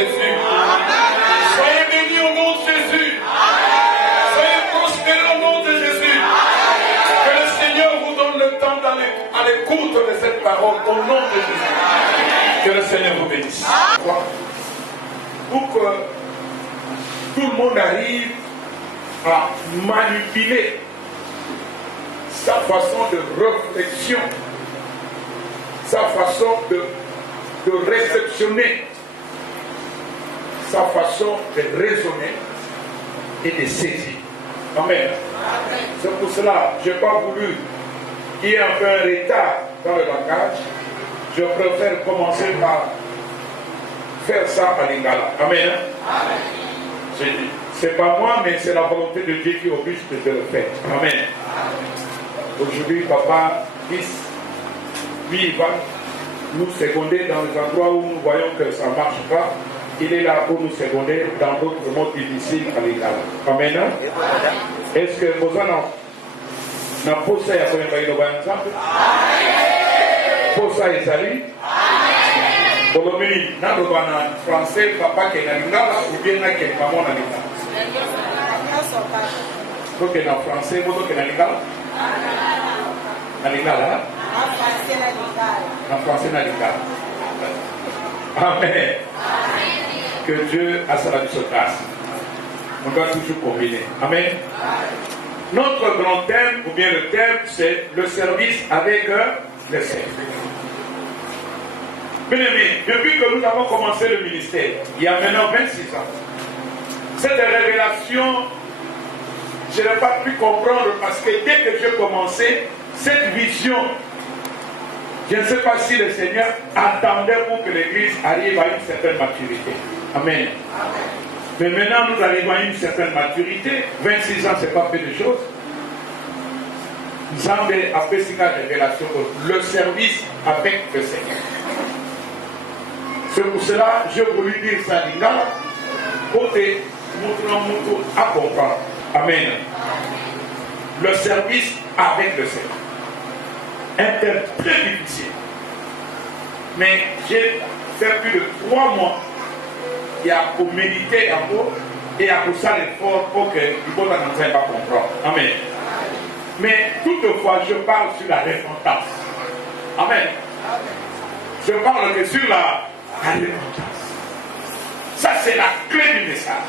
Jésus. Soyez bénis au nom de Jésus. Soyez prospérés au nom de Jésus. Que le Seigneur vous donne le temps à l'écoute de cette parole au nom de Jésus. Que le Seigneur vous bénisse. Pour que tout le monde arrive à manipuler sa façon de réflexion, sa façon de réceptionner, sa façon de raisonner et de saisir. Amen. C'est pour cela que je n'ai pas voulu qu'il y ait un peu un retard dans le langage. Je préfère commencer par faire ça à l'Ingala. Amen. J'ai dit, c'est pas moi, mais c'est la volonté de Dieu qui oblige de le faire. Amen. Aujourd'hui, papa, fils, lui, il va nous seconder dans les endroits où nous voyons que ça ne marche pas. Il est là pour nous seconder dans d'autres modes difficiles à l'Ingala. Amen. Est-ce que vous en avez posé à Posa Ezali. Bolomini, n'a pas français, papa qui est dans l'Ingala ou bien qui est maman dans l'Ingala. Donc, il est en français, vous qui est dans l'Ingala. Dans l'Ingala. En français, dans l'Ingala. Amen. Que Dieu a sa grâce. On doit toujours combiner. Amen. Notre grand thème, ou bien le thème, c'est le service avec le Seigneur. Bien aimé, depuis que nous avons commencé le ministère, il y a maintenant 26 ans, cette révélation, je n'ai pas pu comprendre parce que dès que j'ai commencé, cette vision, je ne sais pas si le Seigneur attendait pour que l'Église arrive à une certaine maturité. Amen. Mais maintenant, nous arrivons à une certaine maturité. 26 ans, ce n'est pas peu de choses. Nous avons fait cette révélation, le service avec le Seigneur. C'est pour cela que j'ai voulu dire ça pour te montrer à comprendre. Amen. Le service avec le Seigneur. Un thème très difficile. Mais j'ai fait plus de 3 mois. Il y a pour méditer un peu et à pour ça l'effort pour que le monde n'en pas comprendre. Amen. Mais toutefois, je parle sur la repentance. Amen. Je parle que sur la repentance. Ça, c'est la clé du message.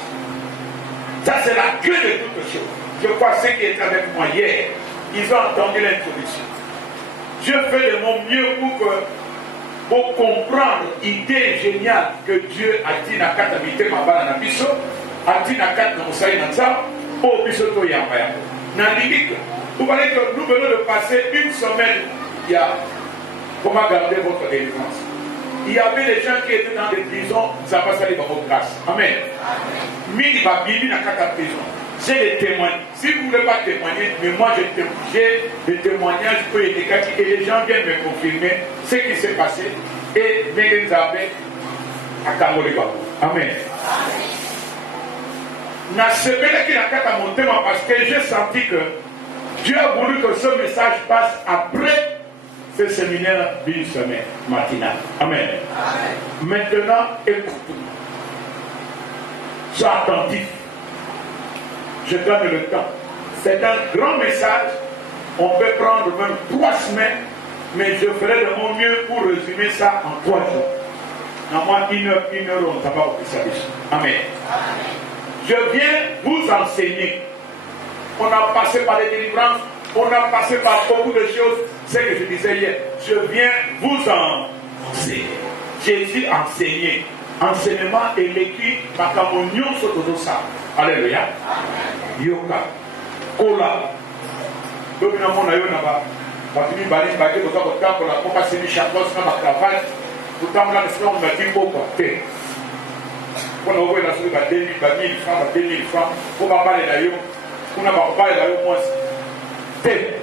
Ça, c'est la clé de toutes choses. Je crois que ceux qui étaient avec moi hier, ils ont entendu l'introduction. Je fais de mon mieux pour comprendre l'idée géniale que Dieu a dit dans la habité ma bala na biso, a dit dans la mosaï nanza, pour biso to yamba. Dans l'idée, vous voyez que nous venons de passer une semaine, il y a comment garder votre délivrance. Il y avait des gens qui étaient dans des prisons, ça va passer par votre grâce. Amen. Mini va bibi dans la prison. J'ai des témoignages. Si vous ne voulez pas témoigner, mais moi j'ai des témoignages et les gens viennent me confirmer ce qui s'est passé et Megenzabe à Kangoliba. Amen. Na sebele qui n'a qu'à monter parce que j'ai senti que Dieu a voulu que ce message passe après ce séminaire d'une semaine matinale. Amen. Maintenant, écoute-moi. Sois attentif. Je donne le temps. C'est un grand message. On peut prendre même 3 semaines, mais je ferai de mon mieux pour résumer ça en 3 jours. En moins 1 heure, on ne va pas officialiser. Amen. Je viens vous enseigner. On a passé par les délivrances, on a passé par beaucoup de choses. C'est ce que je disais hier. Je viens vous enseigner. Jésus enseigné. Enseignement et l'écrit, Makamonyon Sotodosa. Alléluia. Yoka. Kola. Donc, nous avons eu un bali bali pour ça pour la compassion du chapeau sur ma cravate. Pour tant là, on m'a dit pour porter. On a ouvert la souris à 2000 francs, à 2000 francs. Pour ne pas parler d'ailleurs. On n'a pas parlé d'ailleurs, moi. Té.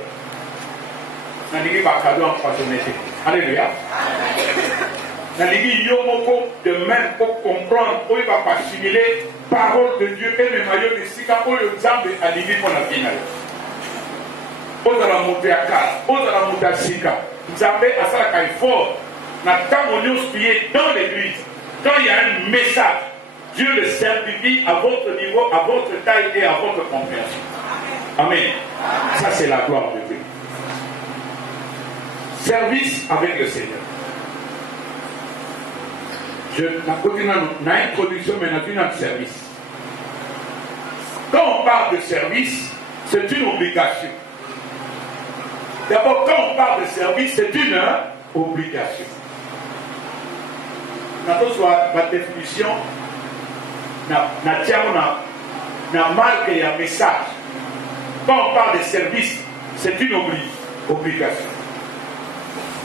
On a dit que cadeau empoisonné. Alléluia. On a dit Yomoko de même pour comprendre, pour ne pas assimiler parole de Dieu et le maillot de Sika pour le Zambé à l'idée qu'on a bien. On a la montée à Kala, on a la montée à Sika. Zambé a ça la fort. On a tant de pieds dans l'église. Quand il y a un message, Dieu le certifie à votre niveau, à votre taille et à votre compréhension. Amen. Ça, c'est la gloire de Dieu. Service avec le Seigneur. Je continue dans l'introduction, mais dans notre service. Quand on parle de service, c'est une obligation. D'abord, quand on parle de service, c'est une obligation. Dans la définition, na marque et un message. Quand on parle de service, c'est une obligation.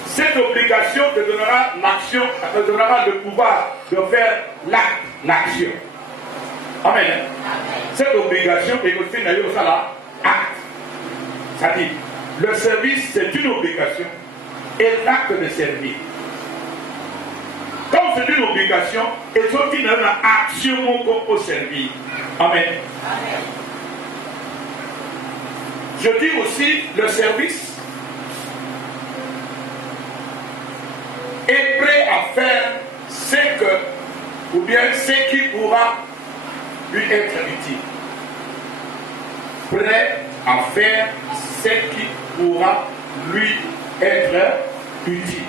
Cette obligation te donnera l'action, te donnera le pouvoir de faire l'action. Amen. Cette obligation est aussi d'ailleurs ça là, acte. C'est-à-dire, le service c'est une obligation et l'acte de servir. Quand c'est une obligation, et aussi dans une action au servir. Amen. Je dis aussi le service est prêt à faire ce que, ou bien ce qui pourra lui être utile. Prêt à faire ce qui pourra lui être utile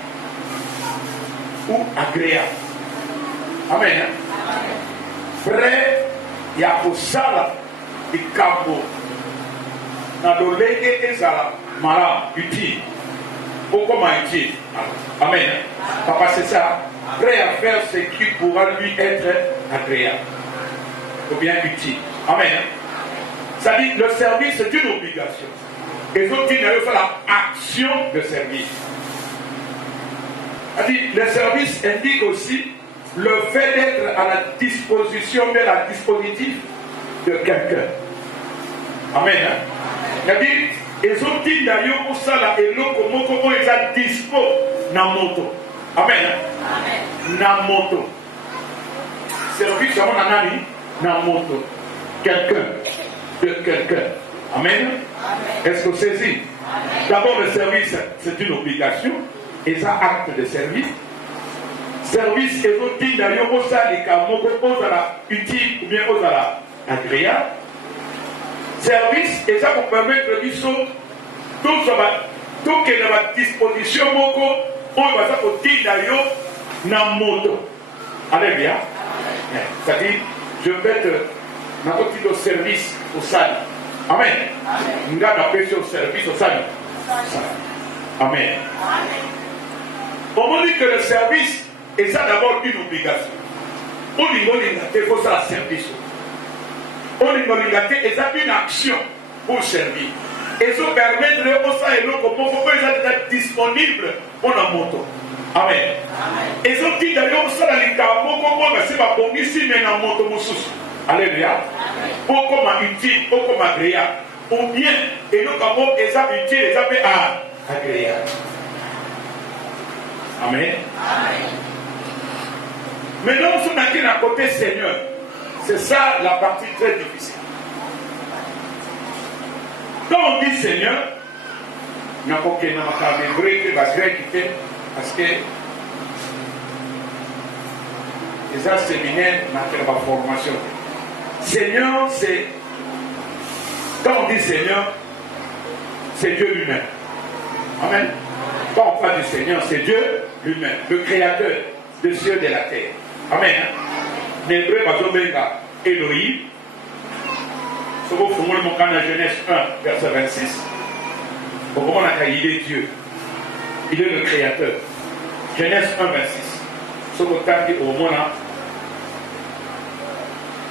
ou agréable. Amen. Prêt, il y a pour ça le campo. Dans le légué et ça, malin, utile. Pourquoi utile? Amen. Papa, c'est ça. Prêt à faire ce qui pourra lui être agréable ou bien utile. Amen. Ça dit, le service c'est une obligation. Et donc, il faut faire l'action de service. Ça dit, le service indique aussi le fait d'être à la disposition de la dispositif de quelqu'un. Amen. Ça dit, et donc, il d'ailleurs pour ça là, et l'autre, comment ils sont dispo dans moto. Amen. Na moto. Service à mon ami, na moto. Quelqu'un. De quelqu'un. Amen. Est-ce que vous saisissez? D'abord, le service, c'est une obligation. Et ça, acte de service. Service, et donc, il d'ailleurs pour ça, les cas, aux à la utile ou bien aux à la agréable. Service, et ça vous permet de dire tout qui est à la disposition, on va ça pour dire d'ailleurs, dans moto. Allez bien. C'est-à-dire, je vais être dans un petit service au salut. Amen. Nous avons appelé au service au salut. Amen. On dit que le service est ça d'abord une obligation. On dit que il faut ça la service. On dit que c'est ça une action pour servir. Et ça permet de ça et l'autre comment vous pouvez être disponible pour la moto. Amen. Et ça dit d'ailleurs ça dans les cas comment c'est pas bon ici mais dans moto moussous. Alléluia. Pour comme utile, pour comme agréable. Ou bien et nous comment et ça utile et ça fait agréable. Amen. Maintenant, on s'en a à côté Seigneur. C'est ça la partie très difficile. Quand on dit Seigneur, il n'y a pas de grec qui fait parce que les séminaires n'ont pas de formation. Seigneur, c'est quand on dit Seigneur, c'est Dieu lui-même. Amen. Quand on parle du Seigneur, c'est Dieu lui-même, le créateur des cieux et de la terre. Amen. L'hébreu va tomber à Elohim. Ce que vous faites dans Genèse 1, verset 26. Il est Dieu. Il est le créateur. Genèse 1, 26. Ce que vous avez au monde,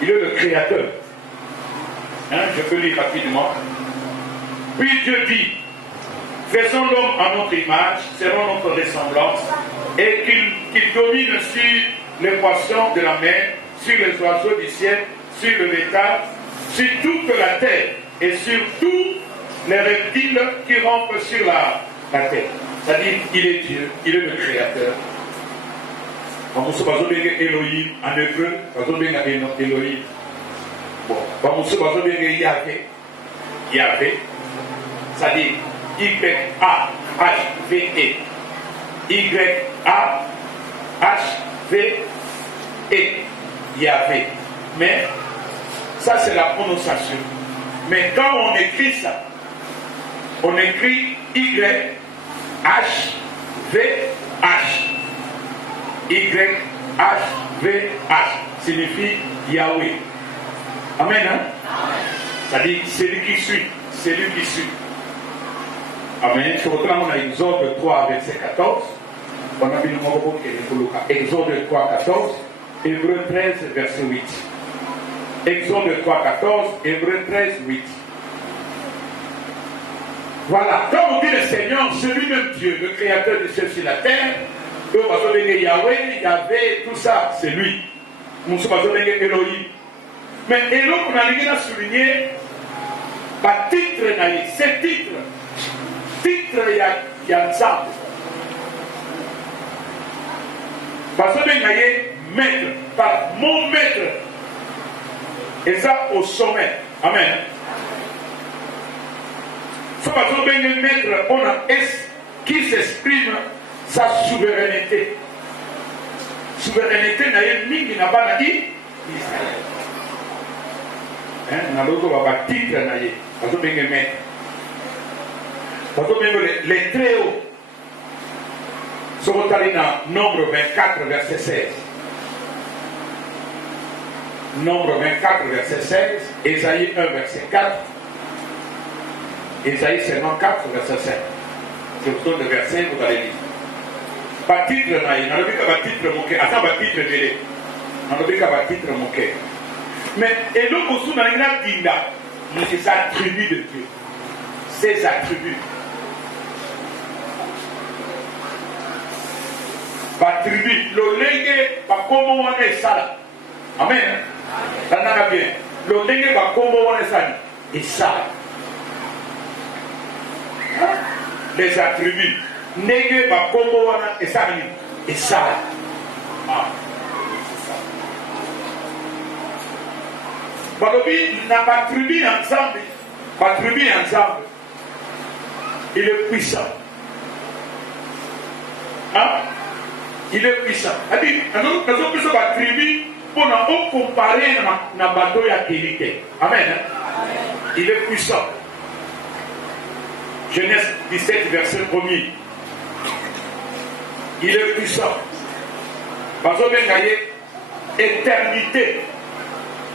il est le créateur. Je peux lire rapidement. Puis Dieu dit, faisons l'homme à notre image, selon notre ressemblance, et qu'il domine sur les poissons de la mer, sur les oiseaux du ciel, sur le bétail, sur toute la terre, et sur tous les reptiles qui rampent sur la terre. C'est-à-dire, il est Dieu, il est le créateur. On se base sur Elohim en hébreu, on se base sur Elohim. Bon, on se base sur Yahvé. Yahvé, c'est-à-dire Y-A-H-V-E. Y-A-H-V-E. et Yahvé. Mais ça c'est la prononciation. Mais quand on écrit ça, on écrit Y-H-V-H. Y-H-V-H signifie Yahweh. Amen. Hein? C'est-à-dire celui qui suit. Celui qui suit. Amen. Je retrouve dans Exode 3, verset 14. On a vu le mot qui est Exode 3, 14. Hébreu 13, verset 8. Exode 3, 14. Hébreu 13, 8. Voilà. Quand on dit le Seigneur, celui-même Dieu, le créateur du ciel sur la terre, Yahweh, Yahvé, tout ça, c'est lui. Nous sommes Elohim. Mais Elohim, on a souligné, titre, c'est titre. Titre, il y a ensemble. Parce que maître, par mon maître. Et ça au sommet. Amen. Il faut que le maître, on a S qui s'exprime sa souveraineté. Souveraineté n'a pas dit Israël. On a l'autre titre, parce que maître. Parce que les très hauts sont allés dans Nombre 24, verset 16. Nombre 24, verset 16. Ésaïe 1, verset 4. Ésaïe seulement 4, verset 5. Je vous donne le verset, vous allez lire. Pas titre, on a dit que titre moqué. Attends, pas titre délai. On a dit que titre moqué. Mais, et donc, au sous, dans les dinda, c'est sa tribu de Dieu. C'est sa tribu. Pas tribu. Le lengue, pas comment on est ça. Amen. Ça n'a pas bien. Le lengue, pas comment on est ça. Et ça. Les attributs. Nege ba kombo wana esani esala. Ah. Balobi n'a pas tribu ensemble. Pas tribu ensemble. Il est puissant. Hein? Il est puissant. C'est-à-dire, nous avons pas tribu pour nous comparer na bateau ya qualité. Amen. Il est puissant. Genèse 17, verset 1er. Il est puissant. Parce que éternité.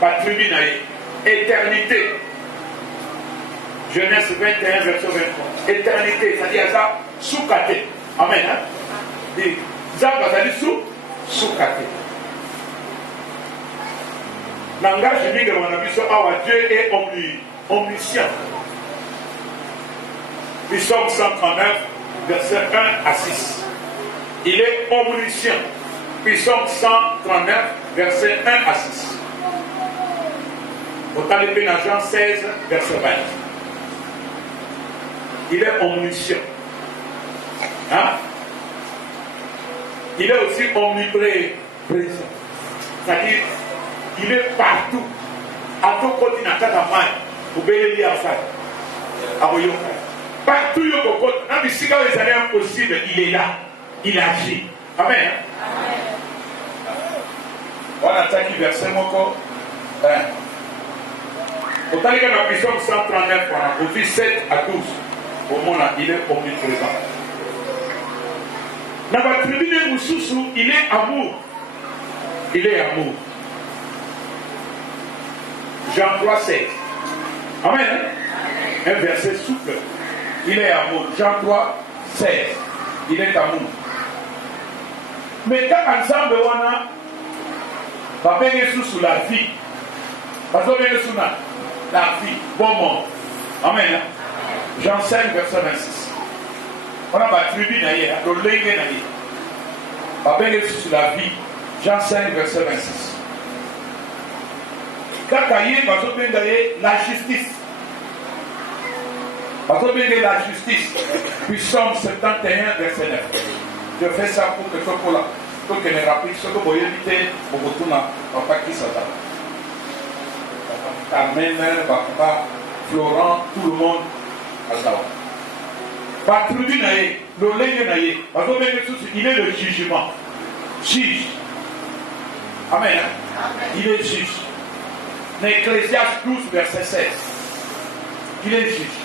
Pas tribu naïe. Éternité. Genèse 21, verset 23. Éternité, c'est-à-dire ça, soukate. Amen. Hein? Ça, ça dit soukate. Langage unique de mon ami, Dieu est omniscient. Psaume 139, verset 1 à 6. Il est omniscient. Psaume 139, verset 1 à 6. Autant les dans Jean 16, verset 20. Il est omniscient. Hein? Il est aussi omniprésent. C'est-à-dire, il est partout. À tout continent, à la main. Vous pouvez lire ça. Partout, il y a impossible, il est là. Il agit. Amen. On attaque le verset moko. Au temps de la puissance 139, au 7 à 12, au monde, il est omniprésent. Dans la tribune de Moussoussou, il est amour. Il est amour. Jean 3, 7. Amen. Un verset souple. Il est amour. Jean 3, 16. Il est amour. Mais quand ensemble on a papa est sous la vie. Parce qu'on est sous la vie. Bon monde. Amen. Jean 5, verset 26. On a ma tribu d'ailleurs. Le lingue d'ailleurs. Papa est sous la vie. Jean 5, verset 26. Quand il y a la justice. Parce que la justice, Psaume 71, verset 9. Je fais ça pour que ce soit là. Pour que les rapides, ce que vous évitez, pour que tout le monde ne pas qui s'attend. Carmen, Papa, Florent, tout le monde à ça. Pas tribu naïe, le lingue naïe. Parce que il est le jugement. Juge. Amen. Il est juge. Dans Ecclésiaste 12, verset 16. Il est juge.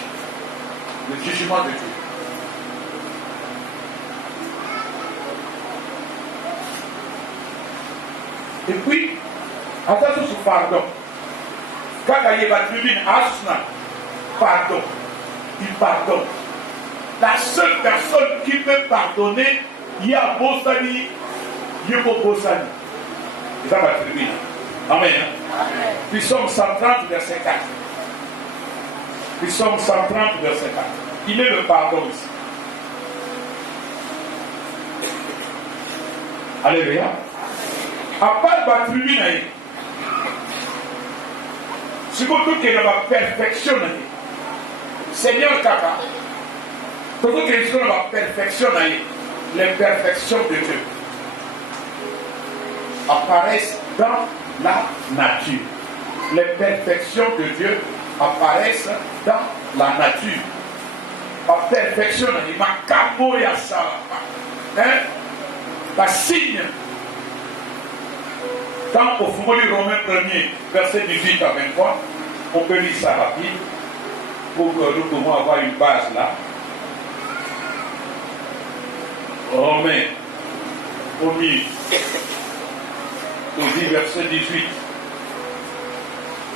Le jugement de Dieu. Et puis, attention sur pardon. Quand il y a une tribune, pardon. Il pardonne. La seule personne qui peut pardonner, il y a Bossani, il y a Bossani. C'est ça la tribune. Amen. Puis Psaume 130, verset 4. Puis Psaume 130, verset 4. Il est le pardon ici. Alléluia. À part la tribune, c'est pour tout qu'il y a la perfection. Seigneur Kaka, pour tout qu'il y a la perfection, les perfections de Dieu apparaissent dans la nature. Les perfections de Dieu apparaissent dans la nature. La perfection, il m'a capé à ça. La signe. Quand au fond du Romain 1er, verset 18 à 23, on peut lire ça rapide pour que nous pouvons avoir une base là. Romain 1er, verset 18.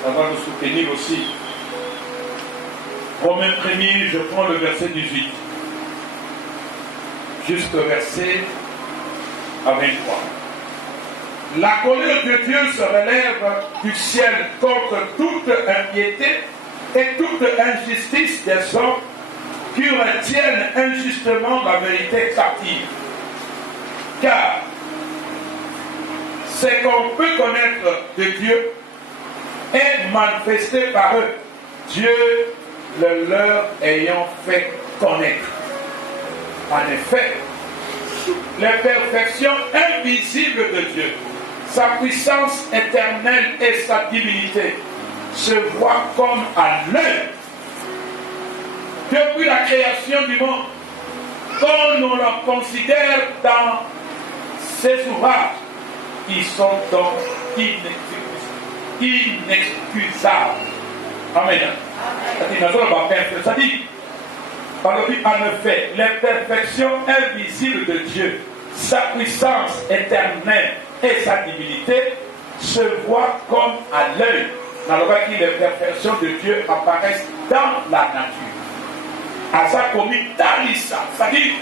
Ça va nous soutenir aussi. Romain 1er, je prends le verset 18. Jusqu'au verset à 23. La colère de Dieu se relève du ciel contre toute impiété et toute injustice des hommes qui retiennent injustement la vérité captive. Car ce qu'on peut connaître de Dieu est manifesté par eux, Dieu le leur ayant fait connaître. En effet, les perfections invisibles de Dieu, sa puissance éternelle et sa divinité se voient comme à l'œil. Depuis la création du monde, quand on le considère dans ses ouvrages, ils sont donc inexcusables. Amen. Ça dit, en effet, les perfections invisibles de Dieu, sa puissance éternelle et sa divinité se voient comme à l'œil. Alors que les perfections de Dieu apparaissent dans la nature. À ça commis Talissa, c'est-à-dire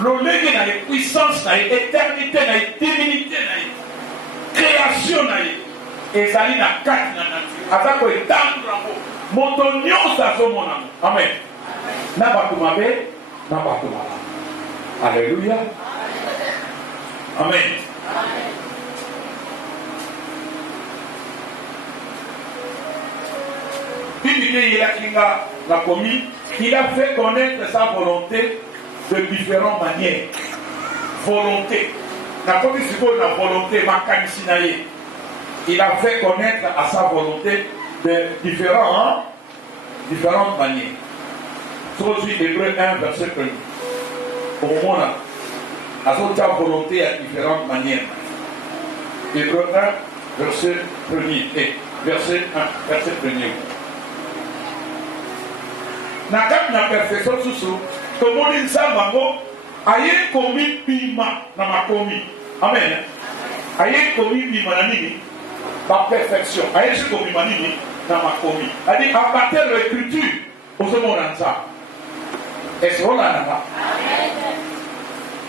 le légué dans les puissances, dans l'éternité, dans les divinités, dans les créations, et ça dit dans la nature. À ça qu'on est dans le mot. Montonnion, ça son mon amour. Amen. N'a pas tout ma paix, n'a pas tout ma. Alléluia. Amen. Il a fait connaître sa volonté de différentes manières. Volonté. La volonté, il a fait connaître à sa volonté de différentes manières. Traduit Hébreu 1, verset 1. Au moins, à sa volonté à différentes manières. Hébreu 1, verset 1. Et verset 1, verset 1. Nakap na perfection susu, tomoni nsambango, aye komi pima na makomi. Amen. Aye komi pima na nini? La perfection. Aye si komi ma nini? Na makomi. Adi, à partir de l'écriture, au second ça. Est-ce qu'on l'a là?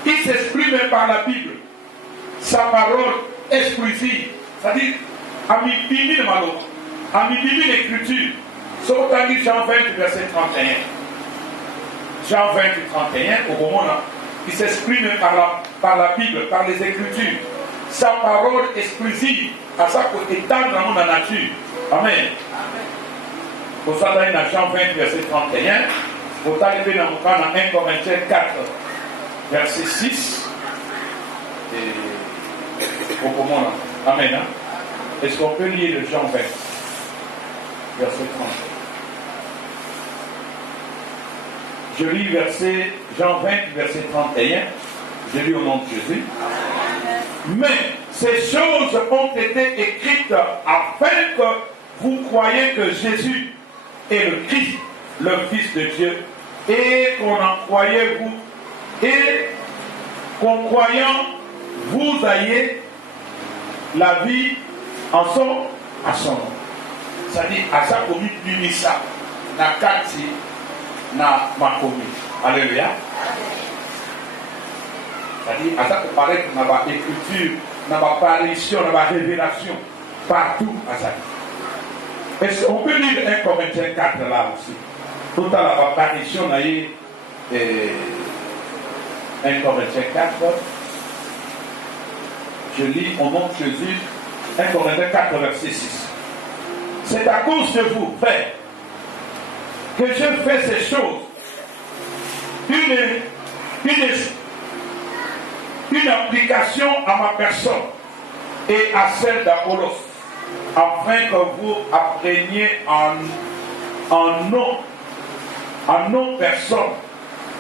Il s'exprime par la Bible. Sa parole exclusive. C'est-à-dire, à mi bibi de malo, à mi bibi l'écriture. Sauf Jean 20, verset 31. Jean 20, 31, au moment là, il s'exprime par la Bible, par les Écritures. Sa parole exclusive, à ça qu'on étend dans la nature. Amen. Pour ça, dans Jean 20, verset 31, pour arriver dans 1 Corinthiens 4, verset 6, et au moment là. Amen. Est-ce qu'on peut lire le Jean 20, verset 30? Je lis Jean 20, verset 31. Je lis au nom de Jésus. Mais ces choses ont été écrites afin que vous croyiez que Jésus est le Christ, le Fils de Dieu, et qu'on en croyait vous, et qu'en croyant, vous ayez la vie à son nom. C'est-à-dire, à sa commis l'unissa, na kati, na makomi. Alléluia. C'est-à-dire, à ça que paraît que dans l'écriture, dans l'apparition, dans la révélation, partout à ça. Et on peut lire 1 Corinthiens 4 là aussi. Tout à l'apparition, on a eu 1 Corinthiens 4. Je lis au nom de Jésus, 1 Corinthiens 4, verset 6. C'est à cause de vous, frères, que je fais ces choses. Une application à ma personne et à celle d'Apollos, afin que vous appreniez en nos personnes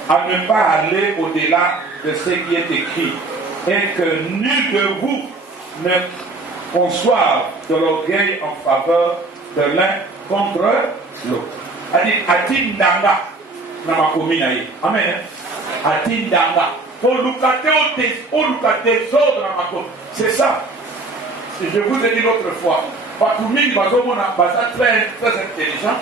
à ne pas aller au-delà de ce qui est écrit, et que nul de vous ne conçoive de l'orgueil en faveur de l'un contre l'autre. Atindanga na makomina ye. Amen. Atindanga. C'est ça. Je vous ai dit l'autre fois. Très intelligent.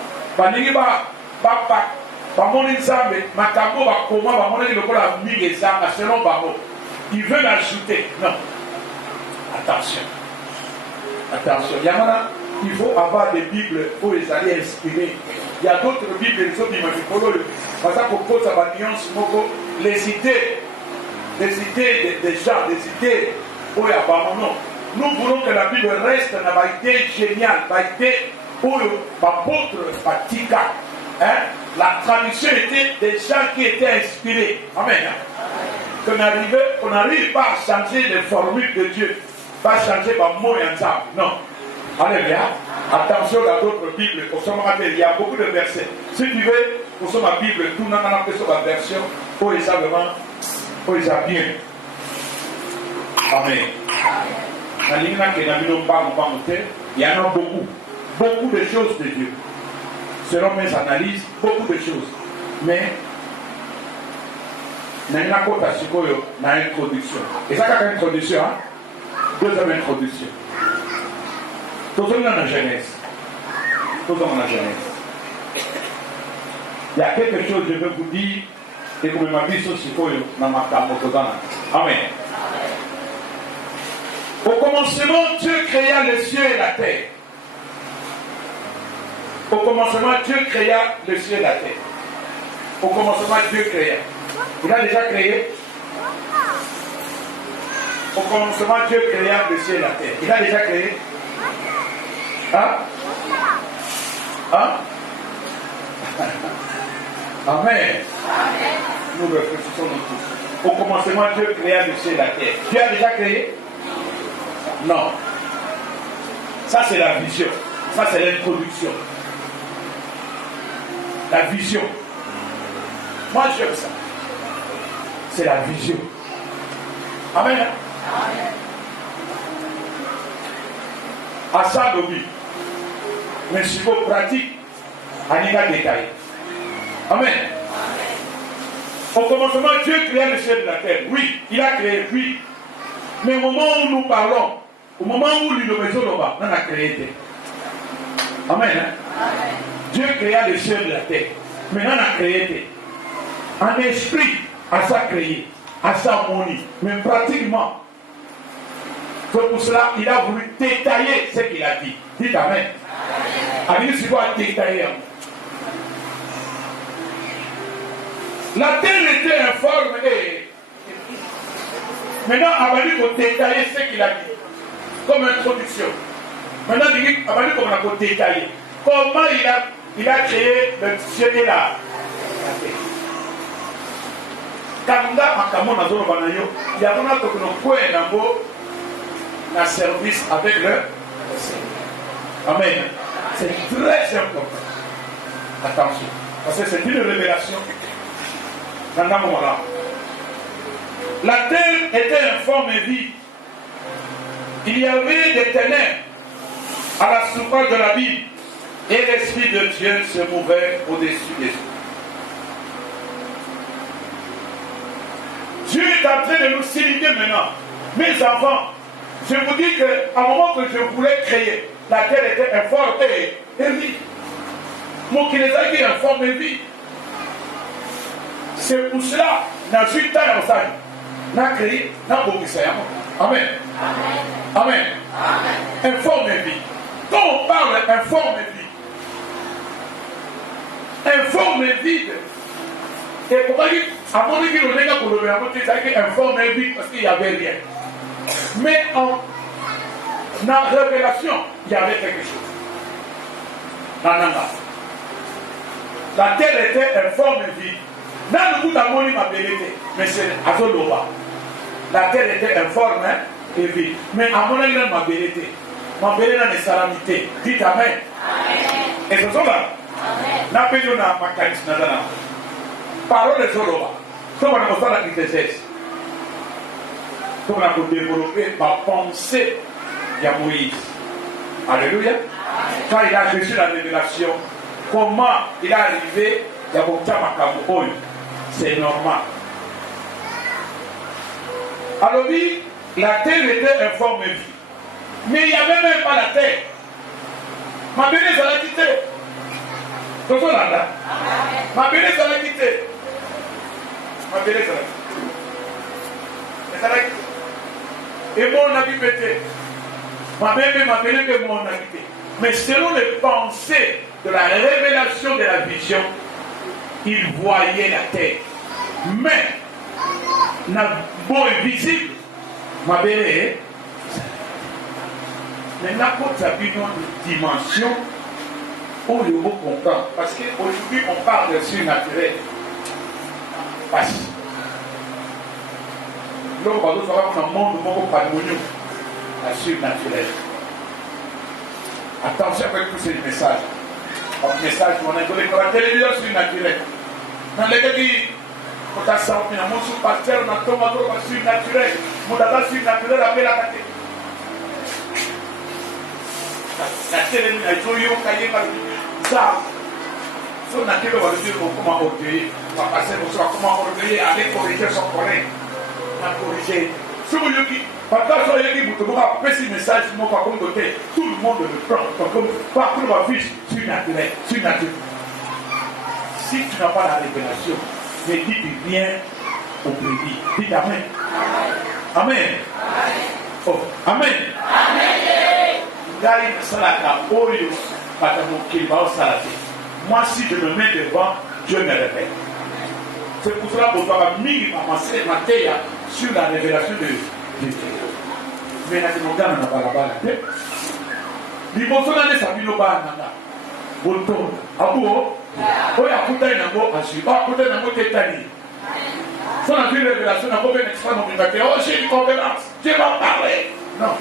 Il veut l'ajouter. Non. Attention. Attention. Il faut avoir des Bibles pour les aller inspirer. Il y a d'autres Bibles, les idées des gens, les idées. Nous voulons que la Bible reste dans une idée géniale, une idée où l'apôtre Patika. La tradition était des gens qui étaient inspirés. Amen. Qu'on n'arrive pas à changer les formules de Dieu, pas changer les mots et ensemble. Non. Alléluia. Attention à d'autres Bibles. Il y a beaucoup de versets. Si tu veux, pour ma Bible, tout le monde a une version pour les savants, pour les bien. Amen. Il y en a beaucoup. Beaucoup de choses de Dieu. Selon mes analyses, beaucoup de choses. Mais, il y a une introduction. Et ça, c'est une introduction. Deuxième introduction. Tout le monde dans la Genèse. Tout le monde dans la Genèse. Il y a quelque chose que je veux vous dire et que je vais dire sur dans ma Amen. Au commencement, Dieu créa le ciel et la terre. Au commencement, Dieu créa le ciel et la terre. Au commencement, Dieu créa. Il a déjà créé. Au commencement, Dieu créa le ciel et la terre. Il a déjà créé. Hein? Hein? Amen. Nous réfléchissons tous. Au commencement, Dieu créa le ciel et la terre. Dieu a déjà créé? Non. Ça, c'est la vision. Ça, c'est l'introduction. La vision. Moi, j'aime ça. C'est la vision. Amen. Amen. À ça, l'objet. Mais si vous pratiquez, à niveau détaillé. Amen. Au commencement, Dieu créa le ciel et la terre. Oui, il a créé, oui. Mais au moment où nous parlons, au moment où l'innovation là-bas, on a créé. Amen. Amen. Dieu créa le ciel et la terre. Maintenant, on a créé. En esprit, à ça créé, à ça moni. Mais pratiquement, c'est pour cela qu'il a voulu détailler ce qu'il a dit. Dites Amen. Amen. C'est quoi détailler? La terre était informe et maintenant, Abadi pour détailler ce qu'il a dit. Comme introduction. Maintenant, Abadi comme on a détaillé. Comment il a créé le ciel et la terre. Kanda Makamo Nazoro Banayo, il y a un autre na service avec le Seigneur. Amen. C'est très important. Attention. Parce que c'est une révélation. Dans un moment là. La terre était informe et vide. il y avait des ténèbres à la surface de la Bible et l'Esprit de Dieu se mouvait au-dessus des eaux. Dieu est en train de nous signifier maintenant. Mes enfants, je vous dis qu'à un moment que je voulais créer, la terre était informe et vide. Mon Kénézaki est informe et vide. C'est pour cela que nous avons temps nous avons créé, nous avons créé. Amen. Amen. Informe et vide. Quand on parle informe et vide, informe et vide, et pourquoi dire, à mon avis, on est là pour le faire, informe et vide parce qu'il n'y avait rien. Mais en révélation, il y avait quelque chose. La terre était informe et vide. Dans le bout d'amour, il m'a bénété. Mais c'est à Zoloba. La terre était informe et vide. Mais à mon avis, il m'a bénété. Ma bénété dans les salamités. Dites Amen. Et ce sont là. N'a pas eu ma calice. Parole de Zoloba. Comme on a fait la vitesse. Comme on a développé ma pensée de Moïse. Alléluia. Quand il a reçu la révélation, comment il est arrivé à Makamoui, c'est normal. Alors oui, la terre était informe et vide. Mais il n'y avait même pas la terre. Ma bénédiction ça l'a quitté. Tout ça là. Ma bénédiction ça l'a quitté. Ma bénédiction ça l'a quitté. Et mon habit pété. Ma bénédiction mon habité. Mais selon les pensées de la révélation de la vision, il voyait la terre. Mais, la beau est visible, ma belle, mais n'a pas une dimension où il faut comprendre. Parce qu'aujourd'hui, on parle de surnaturel. Parce que, l'homme va nous faire un monde où on parle de la surnaturel. Attention avec tous ces messages. Un message qu'on a donné pour la télévision surnaturelle. Dans les cas qui, quand on a sorti un mot sur le pasteur, on a tombé un surnaturel. Mon dada surnaturel a fait la tête. La télévision, il faut y aller par ça. Son naturel va dire comment orgueiller. On va passer pour ça, comment orgueiller, aller corriger son collègue. On a corrigé. Si vous voulez qui, par contre, il y a qui vous avez un petit message, tout le monde le prend. Par contre, ma fille, surnaturel. Si tu n'as pas la révélation, mais dis bien au prédit. Dites Amen. Amen. Oh, Amen. Moi, si je me mets devant, Dieu me répète. C'est pour cela que vous avez mis ma terre sur la révélation de Dieu. Mais la démocratie n'a pas la balle. L'immotion n'a pas la balle. Bonton. Abou, oya kuta inango asu. Ba kuta inango tetani. Son a vu révélation n'a pas bien extra non mais oh j'ai une conférence. Dieu m'a parlé. Non.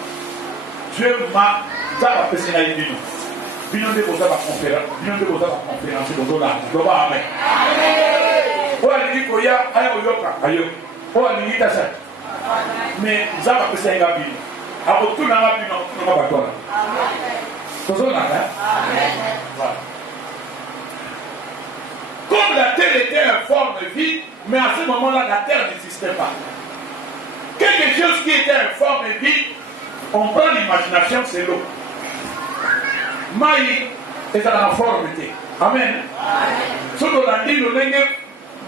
Dieu m'a dit la personne a dit non. Bino de boza la conférence. Bino de boza la conférence de boza. Doba amen. Oya ni koya aya oyoka ayo. Oya ni tasa. Mais ça va passer à Bino. Abo tout n'a pas Bino non pas toi. Voilà. Comme la terre était informe et vide, mais à ce moment-là, la terre n'existait pas. Quelque chose qui était informe et vide, on prend l'imagination, c'est l'eau. Maï est dans la formité. Amen. Ce qu'on a dit, le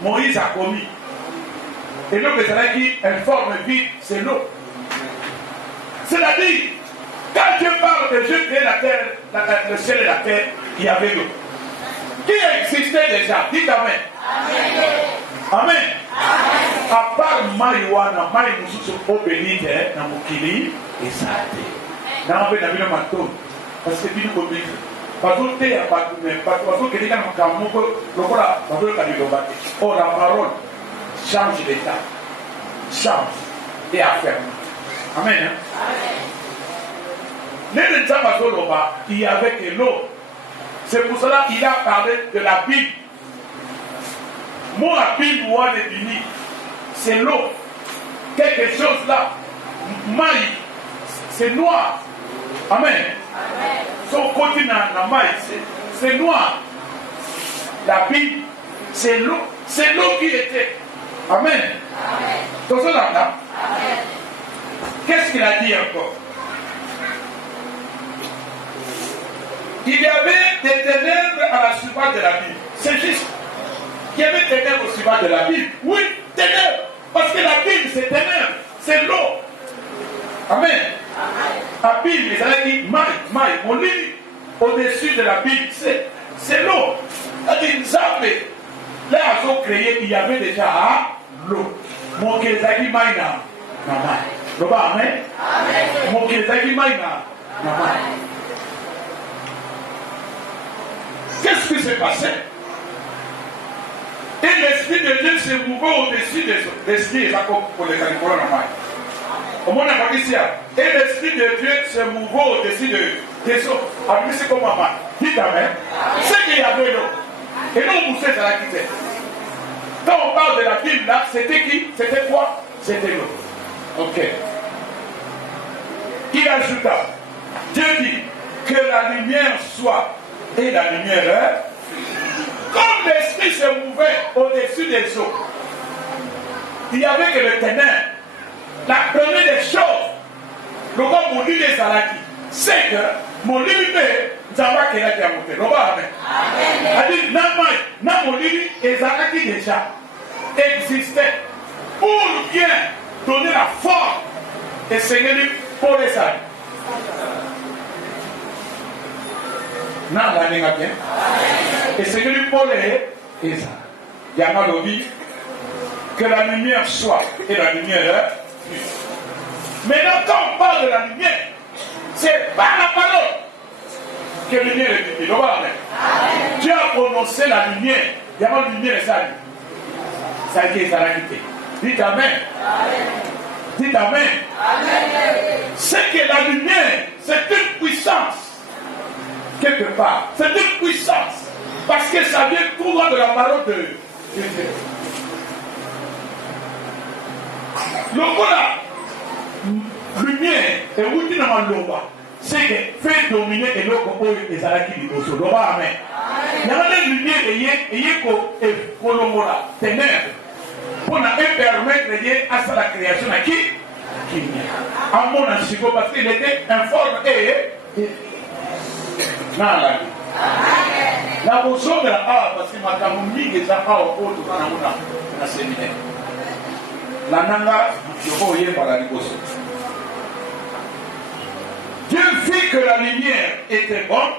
Moïse a commis. Et l'eau qui est informe et vide, c'est l'eau. C'est-à-dire, quand Dieu parle de Dieu créer la terre, le ciel et la terre, il y avait l'eau. Qui existait déjà? Dites Amen. Amen. À part Maïwana, Maïmoussou, Obénite, Namukili, et Sate. Namabé Nabino Maton. Parce que Bino Obénite. Parce que tu es à Batoumen, parce que quelqu'un m'a dit que le voilà, parce que oh, la parole change l'état, change et afferme. Amen. Il y avait que l'eau. C'est pour cela qu'il a parlé de la Bible. Moi, la Bible, moi, les Bini, c'est l'eau. Quelque chose là, maï, c'est noir. Amen. Son côté dans maïs, c'est noir. La Bible, c'est l'eau qui était. Amen. Amen. Qu'est-ce qu'il a dit encore? Il y avait des ténèbres à la surface de la Bible. C'est juste. Il y avait des ténèbres au surface de la Bible. Oui, ténèbres. Parce que la Bible, c'est ténèbres. C'est l'eau. Amen. La Bible, les gens disent, maï, on lit au-dessus de la Bible, c'est l'eau. C'est-à-dire, Zambé, là, ils ont créé, il y avait déjà l'eau. Mon Kézaki maï na maï. Amen. Mon Kézaki maï na maï. Qu'est-ce qui s'est passé? Et l'Esprit de Dieu s'est mouvé au-dessus des cieux, pour les Californiens normaux. Au monde a ici, et l'Esprit de Dieu s'est mouvé au-dessus des eaux. Alors, c'est comme maman. Dites Amen. C'est qu'il y avait l'eau. Et nous, Moussé, ça l'a quitté. Quand on parle de la Bible, là, c'était qui? C'était quoi? C'était l'eau. Ok. Il ajouta, Dieu dit que la lumière soit. Et la lumière, comme l'esprit se mouvait au-dessus des eaux, il n'y avait que le ténèbre. La première des choses, le gars mon lit des Alaki, c'est que mon lit est Zamba qui a été monté. Le gars, amen. A dit, non, mon lit des Alaki déjà existait pour bien donner la force et Seigneur pour les âmes. Non, la bien. Et c'est venu pour les âmes. Il y a mal au dit que la lumière soit et la lumière fut. Maintenant, quand on parle de la lumière, c'est par la parole que la lumière est venue. Dieu a prononcé la lumière. Il y a mal de lumière et ça. Ça a été quitté. Dites Amen. Dites Amen. C'est que la lumière, c'est une puissance. Quelque part. C'est une puissance. Parce que ça vient tout droit de la parole de Dieu. Le voilà. Lumière. Et vous dites dans le loba. C'est que fait dominer et l'eau pour les alaki du dosso. Loba, amen. Il y a une lumière et il y a Kolomola. Ténèbres. Pour nous permettre à la création à qui? À mon anchico parce qu'il était informe et. La bozo de la A, parce que ma camouille est à A au haut de la séminaire. La nanga, je vais y aller bozo. Dieu vit que la lumière était bonne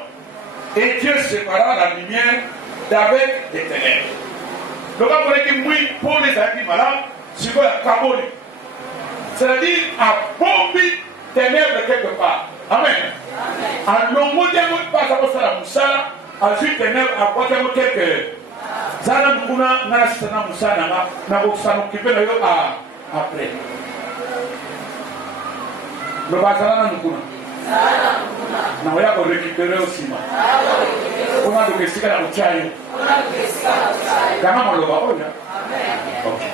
et Dieu sépara la lumière d'avec des ténèbres. Donc, on va dire oui, pour les amis malades, c'est quoi la caboli? C'est-à-dire, à bombi ténèbres quelque part. Amen. En longo diamo pas à cause de la moussala, à suite ténèbres à quoi diamo quelques zana mukuna na sana moussala na boksano qui peut le après. Le bazala na mukuna. Na oya ko récupérer aussi ma. On a de kesika na uchayo. Kama maloba oya. Amen. Okay.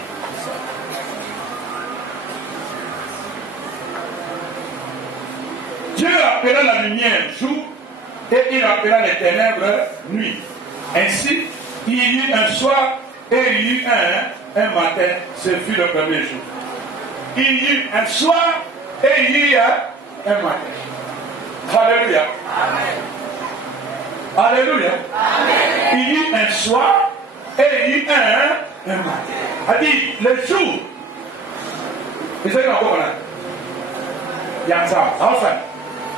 Dieu appela la lumière jour et il appela les ténèbres nuit. Ainsi, il y eut un soir et il y eut un matin. Ce fut le premier jour. Il y eut un soir et il y eut un matin. Alléluia. Amen. Alléluia. Amen. Il y eut un soir et il y eut un matin. A dit le jour. Vous savez encore là. Il y a ça.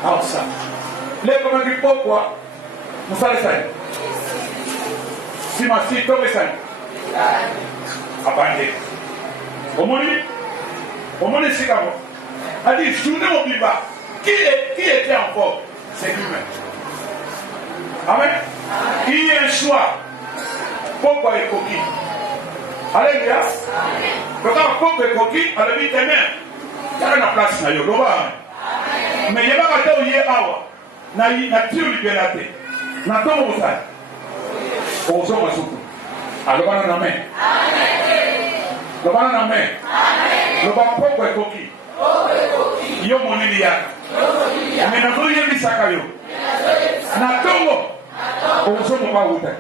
Outside. Les commandes du pourquoi nous allons faire. Si ma fille tombe ça. Abandé. Au monde c'est comme. A dit journée au biba. Qui était encore? C'est lui-même. Amen. Il y a un choix. Pourquoi il coquille? Alléluia. Donc pourquoi il coquille? Alors il t'aime. Il y a une place là. Mais il y a pas de temps awa na tiu libérate na tomo musai ozo masuku alobana na men amen lobana na men amen loba poko ekoki Yo monini ya. Mais na zo yebi saka yo. Na tongo. On so mo ba wuta.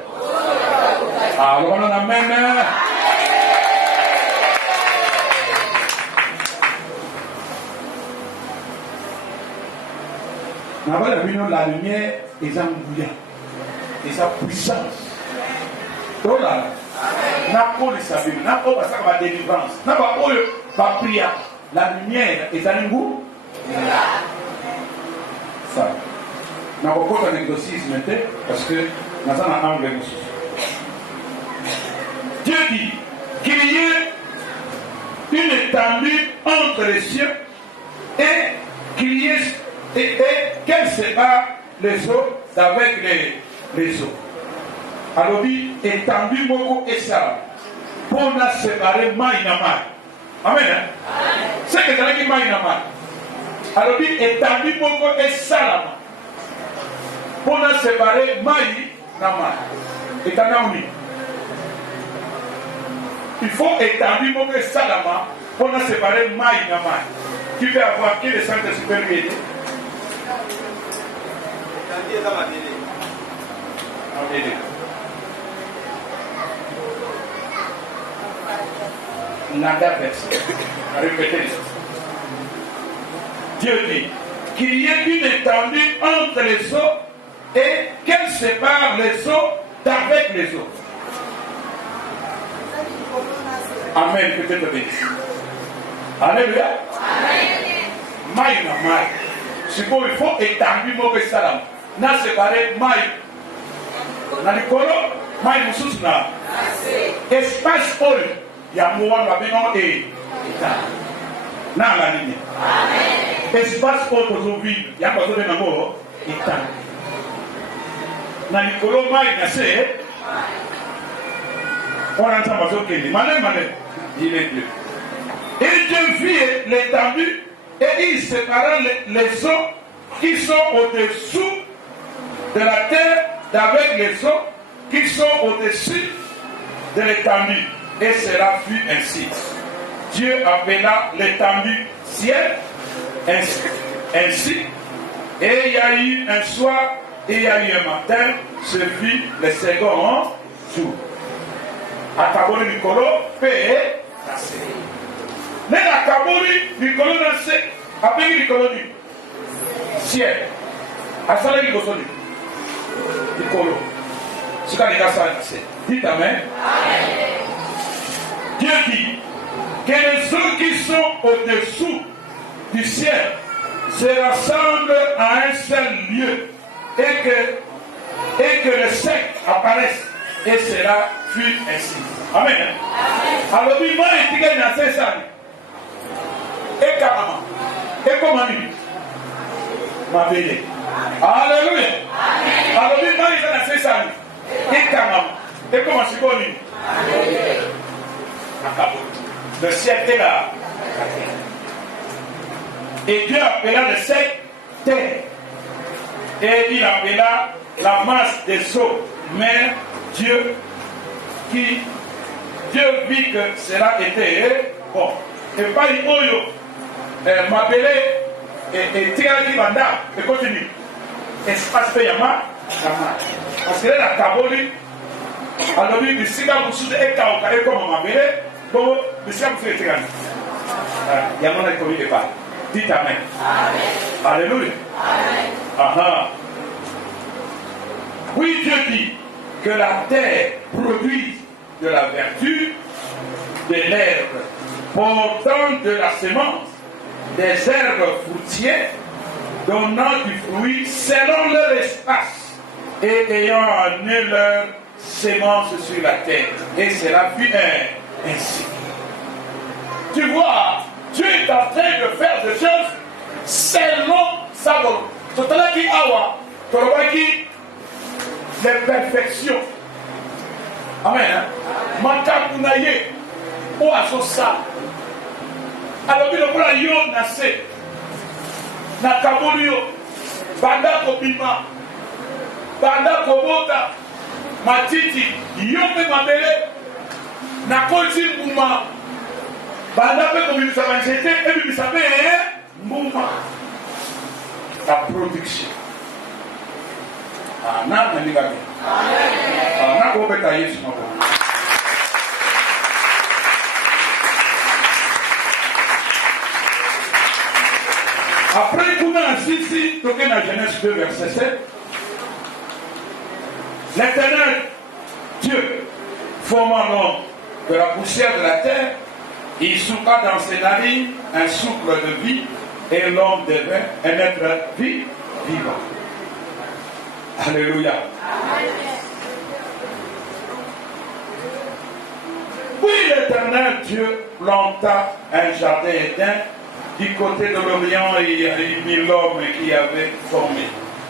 Ah, lo na amen. La lumière est en bouillant. Et sa puissance. Donc là, n'a pas de salut, n'a pas de délivrance, n'a pas de prière. La lumière est en bout. Ça. N'a pas de exorcisme parce que nous avons un angle. Dieu dit qu'il y ait une étendue entre les cieux et qu'il y ait et qu'elle sépare les eaux avec les eaux. Alors dit étendu moko et ça pour la séparer maïnama. Amen. C'est que ça qui maïnama. Alors dit étendu moko et ça pour la séparer maïnama. Et kanaouni. Il faut étendu moko et ça pour la séparer maïnama. Qui peut avoir qui le Saint-Esprit lui aider? Nada verset. Répétez. Dieu dit qu'il y ait une étendue entre les eaux et qu'elle sépare les eaux d'avec les eaux. Amen. Peut-être béni. Alléluia. Amen. Maï na maï. Il faut étendre mauvais salam. Na séparé maï. Na likolo maï mususu na. Espace pôle. Ya mouan va bino et na la ligne. Espace pôle aujourd'hui. Ya pas de namo étang. Na likolo maï na se. On entend pas ce qu'il dit. Malin. Il est Dieu. Et Dieu vit l'étendue. Et il sépara les eaux qui sont au-dessous de la terre d'avec les eaux qui sont au-dessus de l'étendue. Et cela fut ainsi. Dieu appela l'étendue ciel ainsi. Et il y a eu un soir et il y a eu un matin. Ce fut le second jour. Akaboli Nicolo, paix. Mais la Kaboli, Nicolo Nassé, appelé Nicolo ciel. Asale Nicolo. Nicolo. Ce qu'on est Nassé. Dites Amen. Dieu dit que les eaux qui sont au-dessous du ciel se rassemblent à un seul lieu et que le sec apparaisse. Et cela fut ainsi. Amen. Alors, il m'a été dans ça. Et carrément. Et comment il dit? Ma vérité. Alléluia. Alors, il m'a été dans ça. Et carrément. Et comment c'est qu'on dit? Le ciel est là. Et Dieu appela le sec terre. Et il appela la masse des eaux mer. Dieu vit que cela était bon. Et pas une oyo m'appelait et tiragi banda et continue. Espace payama, parce que là la caboli, alors lui, le sida moussou et kaoka et comme m'appelait, bon, le sida moussou et tiragi. Il y a mon école et pas. Dites Amen. Alléluia. Amen. Oui, Dieu dit que la terre produise de la vertu, de l'herbe portant de la semence, des herbes fruitières donnant du fruit selon leur espace et ayant amené leur semence sur la terre. Et cela fut ainsi. Tu vois, Dieu est en train de faire des choses selon sa volonté. Totalaki awa, tolobaki les perfections. Amen. Makabunaye, ou asosa. Alors, il y a yo nase, nakabolio, banda kobima, banda kobota, matiti, yombe mabele, nakoti mbuma, banda pe kobimisa banjete, ebi bisabe, mouvement, la production. Ah, non, mais les après, tout ici, toqué dans Genèse 2, verset 7. L'Éternel, Dieu, formant l'homme de la poussière de la terre, il souffla dans ses narines un souffle de vie, et l'homme devint un être vivant. Alléluia. Puis l'Éternel Dieu planta un jardin éteint du côté de l'Orient et il mit l'homme qui avait formé.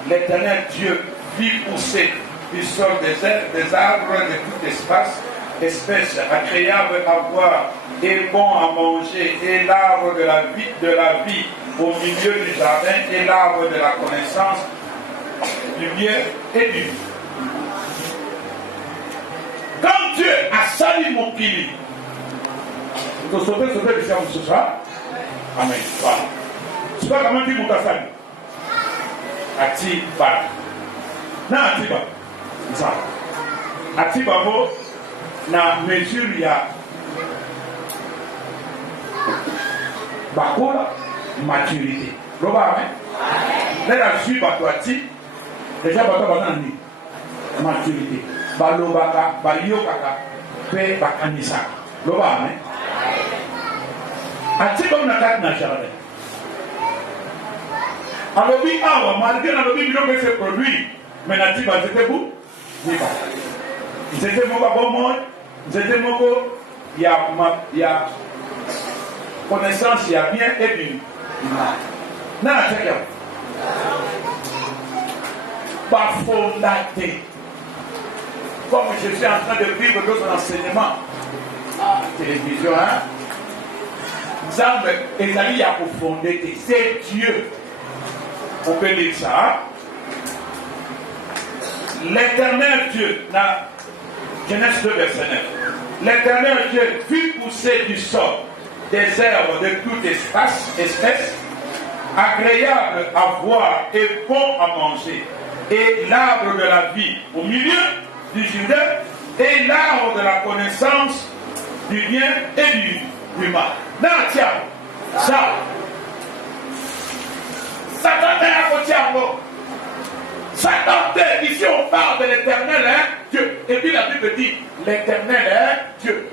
L'Éternel Dieu fit pousser du sol des arbres de tout espèce agréable à voir et bon à manger, et l'arbre de la vie au milieu du jardin, et l'arbre de la connaissance du bien et du mal. Quand Dieu a sali mon pili, vous te sauvez le ciel ce soir. Amen. Voilà. Je ne sais pas comment dire mon tassali. Atiba. Non, Atiba. Ça. Atiba, na mesure, il y a bakola maturité. Loba, amen. Là, la suite, Ati. Déjà, Bato, maturité. Balobaka, Bayokaka, Pe Bakanisa. Loba, amen. Atiba, on a quatre dans le jardin. Alors, oui, malgré la lobby, il se produit. Mais Atiba, c'était vous? C'était mon bon monde. C'était mon bon. Il y a connaissance, il y a bien et bien. Non, c'est bien. Pas fondaté. Comme je suis en train de vivre d'autres enseignements. Télévision, hein? Ça, Esaïe a fondé. C'est Dieu. On peut lire ça. Hein? L'Éternel Dieu, dans Genèse 2, verset 9. L'Éternel Dieu fit pousser du sol des herbes de toute espèce, agréables à voir et bon à manger, et l'arbre de la vie au milieu du jardin, et l'arbre de la connaissance du bien et du mal. Non, tiens, ça t'entend à côté à vous. Satan, ici on parle de l'Éternel, hein, Dieu. Et puis la Bible dit, l'Éternel est Dieu.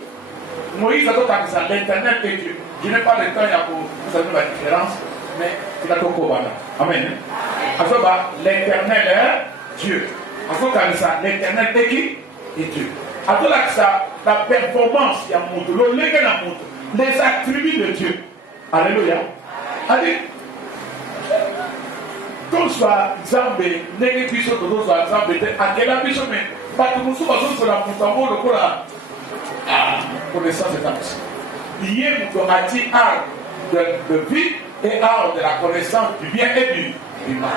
Moïse a dit ça, l'Éternel est Dieu. Je n'ai pas le temps pour vous savez la différence, mais il a tout compris. Amen. Alors, l'Éternel est Dieu. Alors, ça, l'Éternel est qui? Est Dieu. Alors, ça, la performance, il y a les attributs de Dieu. Alléluia. Allez. Tout soit Zambé, négatif, tout soit Zambé, à quel abisso, mais pas tout le monde sur la montagne, le coup là. Connaissance est impossible. Il y a un dit art de vie et art de la connaissance du bien et du mal.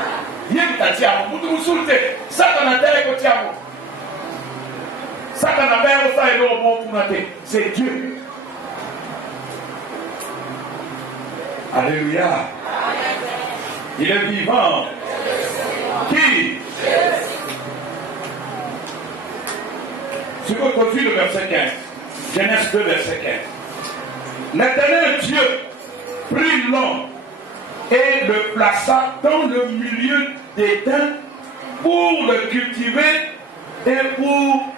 Il y a un dit art, vous vous souvenez, ça dans la terre est côté à vous. Ça dans la terre, ça est le bon pour la terre. C'est Dieu. Alléluia. Il est vivant. Qui? Si vous continuez le verset 15. Genèse 2, verset 15. L'Éternel Dieu prit l'homme et le plaça dans le milieu des dents pour le cultiver et pour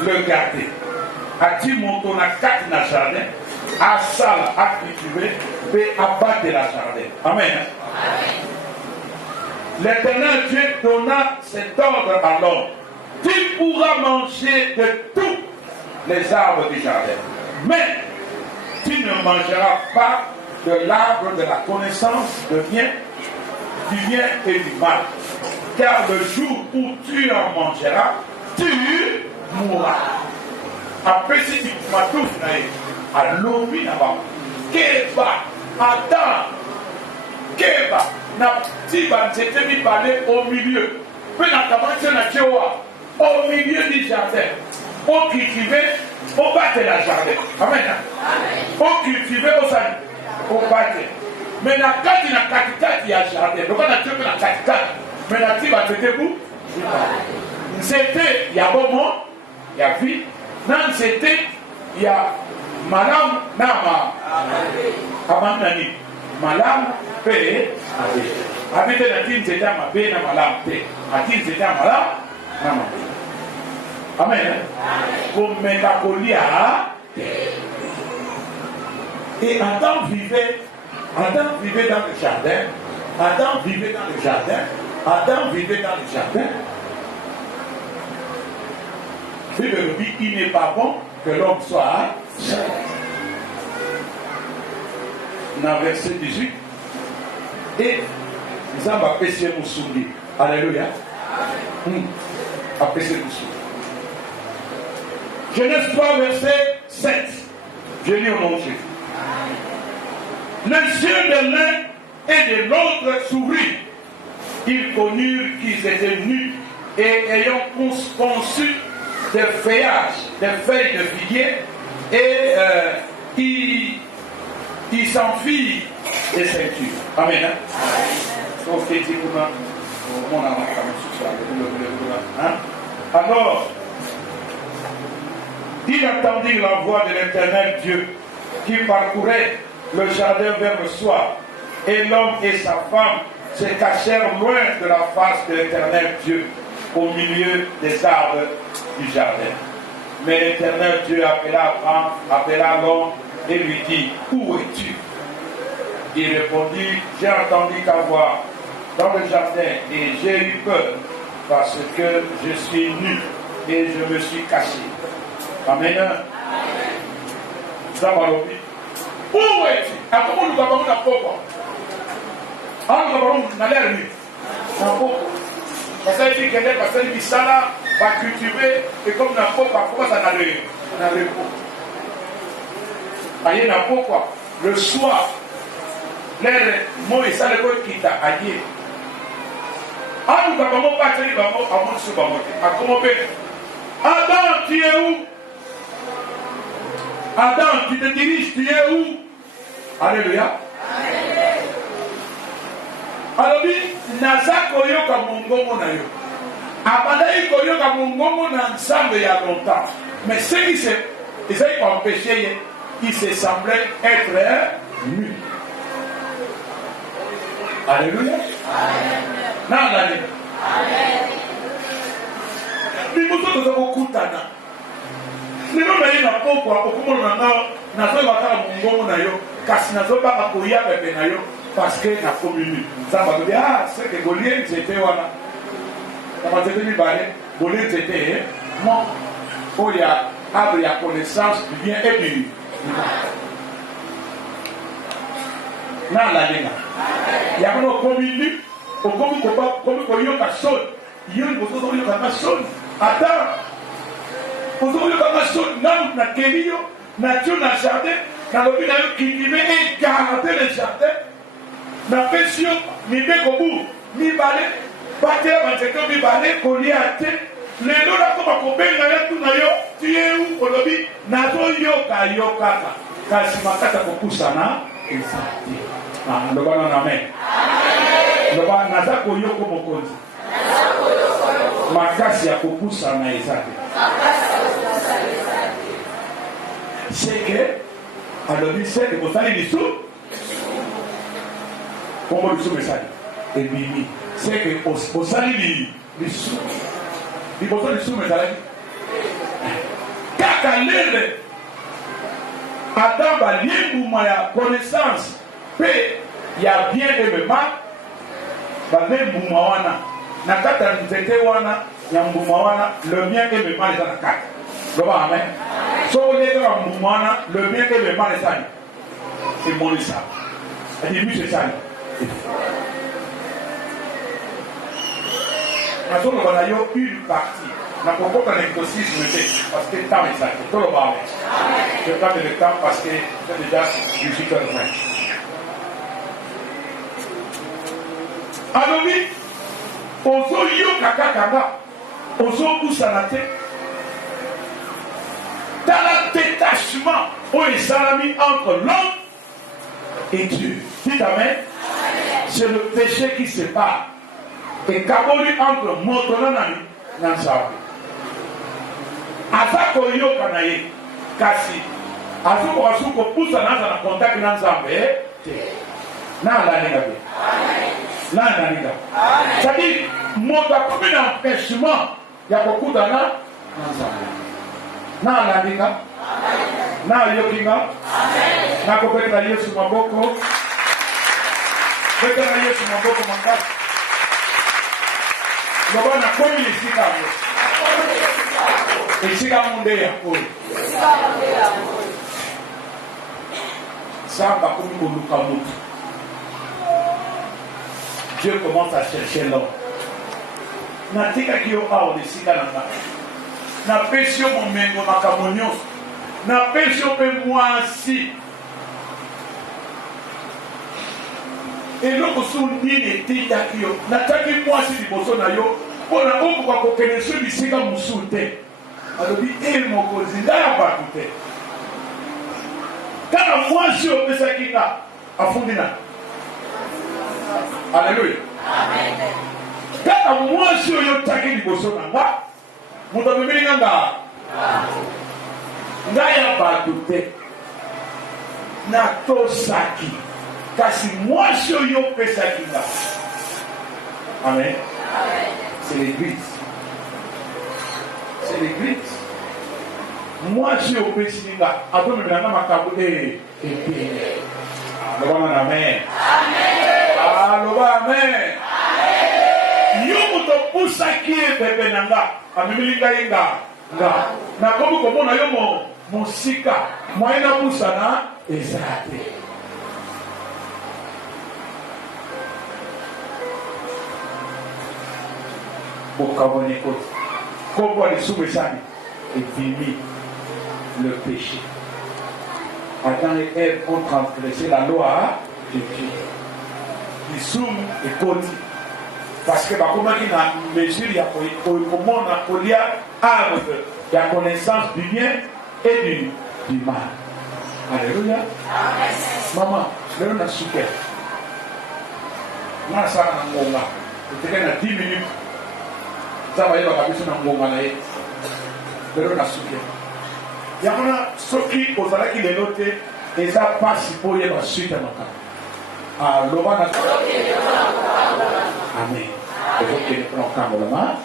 le garder. A-t-il monté à 4 dans le jardin, à salle à cultiver et à battre la jardin. Amen. L'Éternel Dieu donna cet ordre à l'homme. Tu pourras manger de tous les arbres du jardin, mais tu ne mangeras pas de l'arbre de la connaissance du bien et du mal. Car le jour où tu en mangeras, tu mourras. Après, si tu m'as tout fait, à l'oubli là-bas, Keba, attends, Keba, n'a pas mis parler au milieu. Puis, au milieu du jardin, on cultivait, on battait la jardin. Amen. On cultivait au salut, on battait. Mais la carte, il y a 4 il y a jardin. Donc on a tué la 4. Mais la tribu a traité vous. C'était, il y a moment, il y a vie. Non, c'était, il y a Madame Nama. Abandani. Madame P. Habité la team, c'était ma B. Madame P. La team, c'était Madame Nama. Amen. Comme métapolia. Et Adam vivait dans le jardin. Adam vivait dans le jardin. Adam vivait dans le jardin. Bible dit il n'est pas bon que l'homme soit seul. Dans verset 18. Et nous avons apprécié Moussouli. Alléluia. Apprécié Moussouli. Genèse 3, verset 7. Je lis au nom de Jésus. Les yeux de l'un et de l'autre s'ouvrirent. Ils connurent qu'ils étaient nus et ayant conçu des feuillages, des feuilles de figuier, et ils s'enfuirent des ceintures. Amen. Alors, ils entendirent la voix de l'Éternel Dieu qui parcourait le jardin vers le soir, et l'homme et sa femme se cachèrent loin de la face de l'Éternel Dieu, au milieu des arbres du jardin. Mais l'Éternel Dieu appela Abraham, appela l'homme et lui dit, où es-tu? Il répondit, j'ai entendu ta voix dans le jardin et j'ai eu peur parce que je suis nu et je me suis caché. Amen. Où es-tu? Comment nous avons la pauvre? Nous avons l'air nu. Parce qu'il y a des personnes qui sont là, va cultiver, et comme n'a pas, comment ça n'a le pot. Aïe n'a pas quoi. Le soir, l'air, moi et ça, le pot qui t'a aïe. Nous avons pas tenu à mon sous-bamote. À comment faire? Adam, tu es où? Adam, tu te diriges, tu es où? Alléluia. Alors, Naza koyoka mongongo na yo. Abandai koyoka mongongo na ensemble il y a longtemps. Mais ce qui s'est empêché, il se semblait être nu. Alléluia. Non, Amen. Mais nous sommes beaucoup tana. Nous sommes là pour quoi? Au moment où nous avons mongongo na yo, kasi nazo ba koya bebe na yo. Parce que la commune, ça va dire, c'est que Goliath c'était voilà. Ça va dire, Goliath c'était, moi, où il y a la connaissance du bien et du mal. Dans la ligne. Il y a une commune, au commune il y a une personne, il y a une personne. Attends, il y a une personne, dans la Kério, nature dans le jardin, dans le but qui veut garder le jardin. Na pesio mi be kobu mi balé baté banzeko mi balé koliate le do la ko ko benga ya tu na yo tie u kolobi na to yoka yoka kasi makata ko kusana ezati ndo bana na amen ndo bana naza ko yoko mokonzi makasi ya kokusana ezati c'est que alors il sait que vous allez les sous. Comment le sous-message? Et Bibi, c'est que au salut, les sous. Il faut le sous-message. Kaka lele. Adam va lier pour moi connaissance. Paix, il y a bien et le mal. Va lier pour moi wana. Nakata nzete wana, nyambuma wana, le bien et le mal est dans la carte. Loba amen. So les gars wana, le bien et le mal est ça. C'est mon ça. Et début c'est ça. Nous avons une partie. Nous avons un exorcisme parce que le temps est ça. Tout le monde. Je prends le temps parce que c'est déjà 18h20. Alors oui, ozo yo kaka kaka, ozo usanate. Dans le détachement où il s'est mis entre l'homme et Dieu. Dites amen. C'est le péché qui sépare. Et kaboli entre moto na nzambe. Ata koyoka na ye kasi azuko pusa naza na contact na nzambe na laninga be. Na laninga. C'est-à-dire moto akomi na empêchement ya kokuta na nzambe. Na laninga. Na yokinga. Na kopeta Yesu maboko. Kopeta Yesu maboko makasi. Lobana komi lisika mo. Lisika munde ya koi. Samba komi koluka mutu. Dieu commence à chercher l'homme. Na tika kiyo ao lisika na nga. Na pesio momengo makamonyo. Na pesio pe mwasi. eloko so nini etindaki yo nataki mwasi liboso na yo mpona okoka kokende so bisika mosusu te alobi mokonzi ngai ya bato te kaka mwasi opesaki nga afundi na alleluya kaka mwasi oyo otaki liboso na nga moto amemeli nga ngai ya bato te natosaki kasi mwasi oyo opesaki nga. Amen. C'est l'église. C'est l'église. Mwasi oyo opesaki nga atomemela nga makambo epele. Aloba na amen. Aloba amen. Yo moto opusaki ebebe na nga amemeli ngai nga nakomi komona yo mosika mwaye napusana ezala te. Bokabone kote. Kombo alisube sani. Et vimi le péché. Adam et Ève ont transgressé la loi de Dieu. Ils soum et kote. Parce que bakomaki na mesure ya komona kolia arbre de la connaissance du bien et du mal. Alléluia. Maman, lelo na super. Na sana na ngonga. Uteke na 10 minutes. Zaba yeba kabisa na ngonga na ye. Lelo na super. Yamana soki ozalaki lelo te eza pasi po yeba suite makaka. Loba na amen. Et donc, il prend calmement.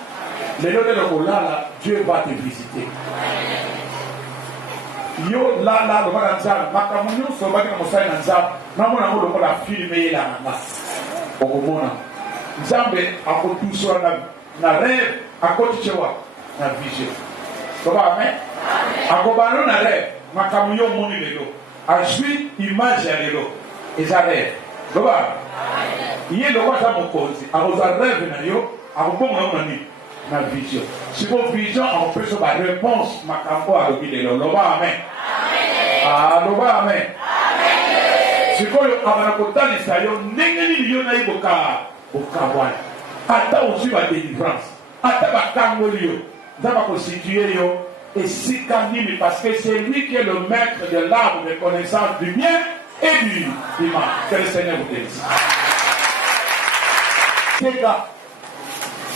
Les notes de là, Dieu va te visiter. Yo là, le va dans ça. Makamunyo, so va dans ça dans ça. Maman a voulu la filmer là, là. Au moment. Nzambe a tout sur na rêve, a côté chewa, na vision. So va amen. A kobano na rêve, makamunyo moni lelo. A joué image ya lelo. Et ça rêve. So va. Il y a le roi à mon cause. À vos rêves, na vision. Si vos visions on peut se faire réponse, ma campo a l'obéi de l'oba, amen. Loba, amen. Si vous avez un côté de ça, vous n'avez pas de attends aussi la délivrance. Attends la cangolio. Vous avez constitué et si canime parce que c'est lui qui est le maître de l'arbre de connaissance du bien et du mal. Que le Seigneur vous bénisse.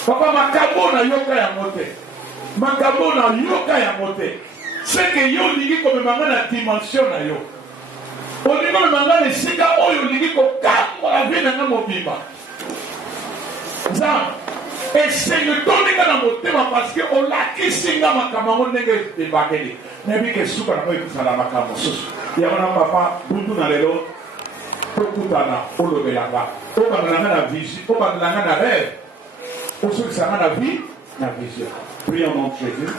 Papa makabo na yoka ya mote. Makabo na yoka ya mote. C'est que yo ligi ko memanga na dimension na yo. Oni ko memanga na sika oyo ligi ko kambo la vie na mobimba. Zam. Et c'est le tonika na motema parce que on la kisinga makambo ndenge de bakeli. Nebi ke suka na ko kusala makambo susu. Ya wana papa buntu na lelo. Prokutana olobelanga. Obangana na vision, obangana na rêve. Pour ceux qui savent la vie, la vision. Prions au nom de Jésus.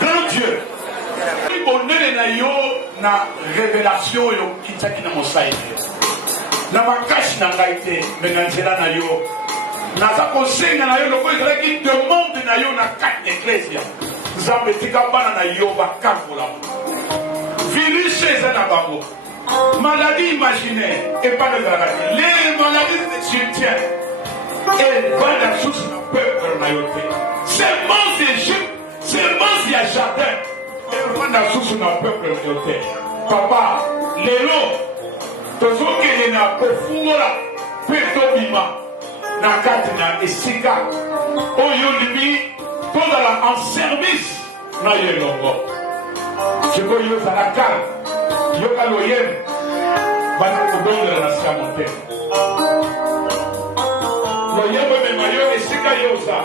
Grand Dieu, na révélation yo kitaki na mosaïque na makashi na ngaite menanzela na yo na za kosenga na yo loko ezalaki demande na yo na 4 ecclesia Zambe tika bana na yoba kakola. Virus chez un bango. Maladie imaginaire et pas de garantie. Les maladies de soutien et va la source du peuple nayote. C'est mons d'Égypte, c'est mons de jardin et va la source du peuple nayote. Papa, lelo, tozo kene na kofuola, peto bima, na katina esika, oyo libi, tozala en service na yelongo. Siko yo zanakal, yo kaloyen, bana kodonga na siamonte. Loyen me mayo esika yo sa.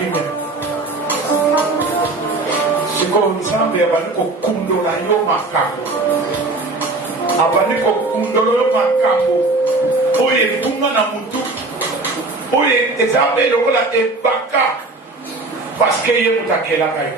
kimya. Siko Nzambe abaniko kundola yo makambo. Abaniko kundola yo makambo. Oye tunga na mutu. Oye ezabe lokola ebaka. Parce que ye mutakela kayo.